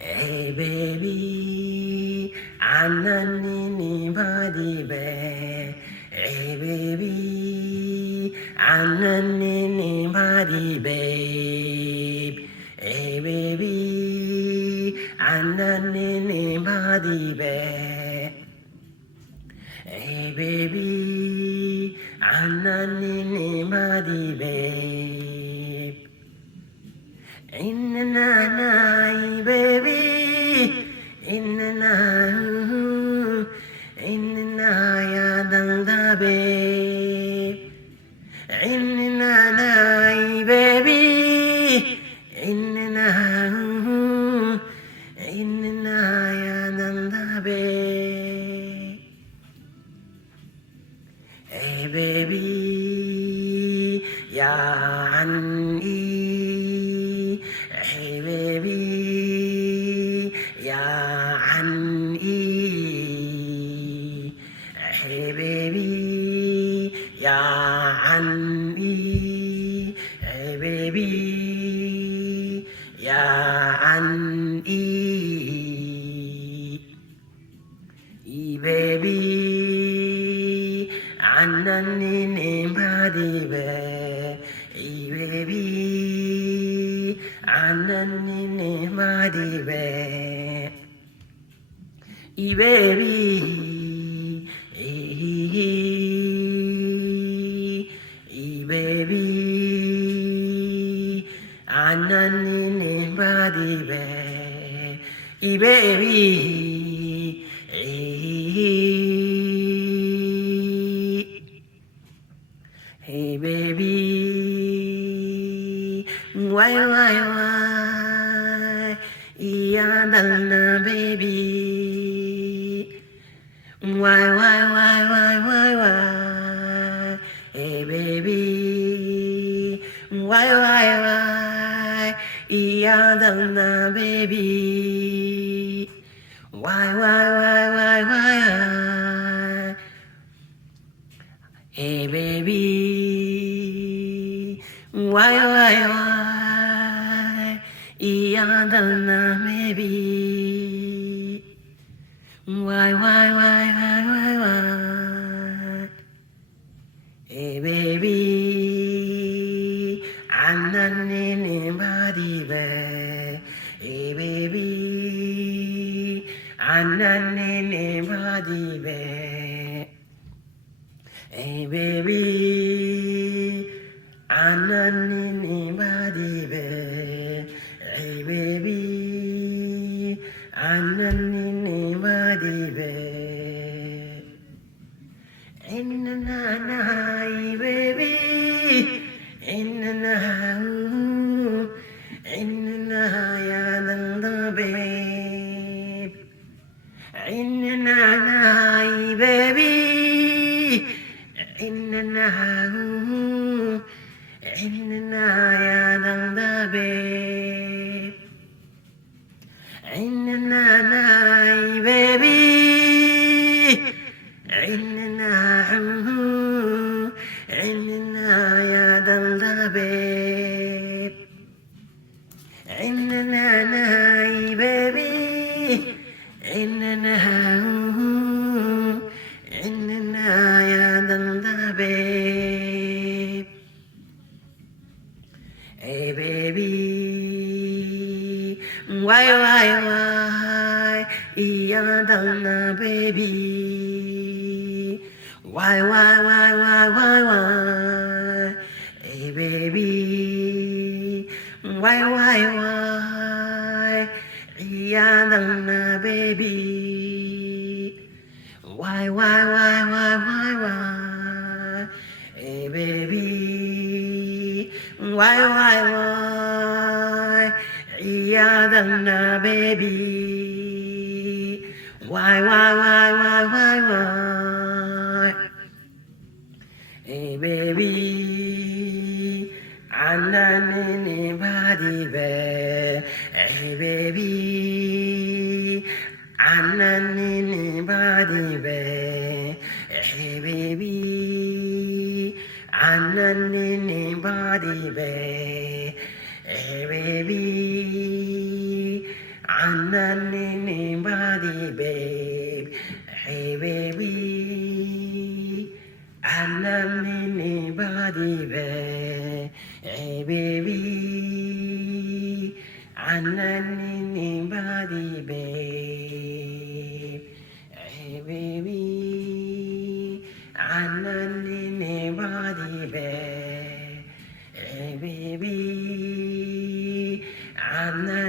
Hey baby, 안나니니 바디베. Hey baby, 안나니니 바디베. Hey baby, 안나니니 바디베. Hey baby, 안나니니 바디베. In the night, baby, in the night, in the night, the babe. In the night, baby, in the night, in the night, the babe. Hey, baby, yeah, Hey baby, ya عني. Hey baby, ya عني. Hey baby, ya عني. Baby, عني نبادي baby. 안나니네 마디베 이 베비 이 베비 안나니네 마디베 이 베비 Hey baby, why, yeah, baby, why, hey baby, why, yeah, baby, why, hey baby, why, iyadalna baby, why, hey baby, 안나니니 바디베, hey baby, 안나니니 바디베. Hey baby, 안나니니 바디베. Hey baby, 안나니니 바디베. In the night, baby, in the night, in the night, the babe. In the night, baby. In the night, the babe. In the night, baby. In the night, the babe. In the night, baby. In the night, the babe. Hey baby, why, yeah, the baby. Why, hey baby, why, yeah, the baby. Why, hey baby, why, yeah, the baby. Why, hey baby, 안나니니 바디베. Hey baby, 안나니니 바디베. Hey baby, 안나니니 바디베. Hey baby, عنني body babe hey baby عنني body babe hey baby عنني body babe hey baby عنني body babe hey baby عنني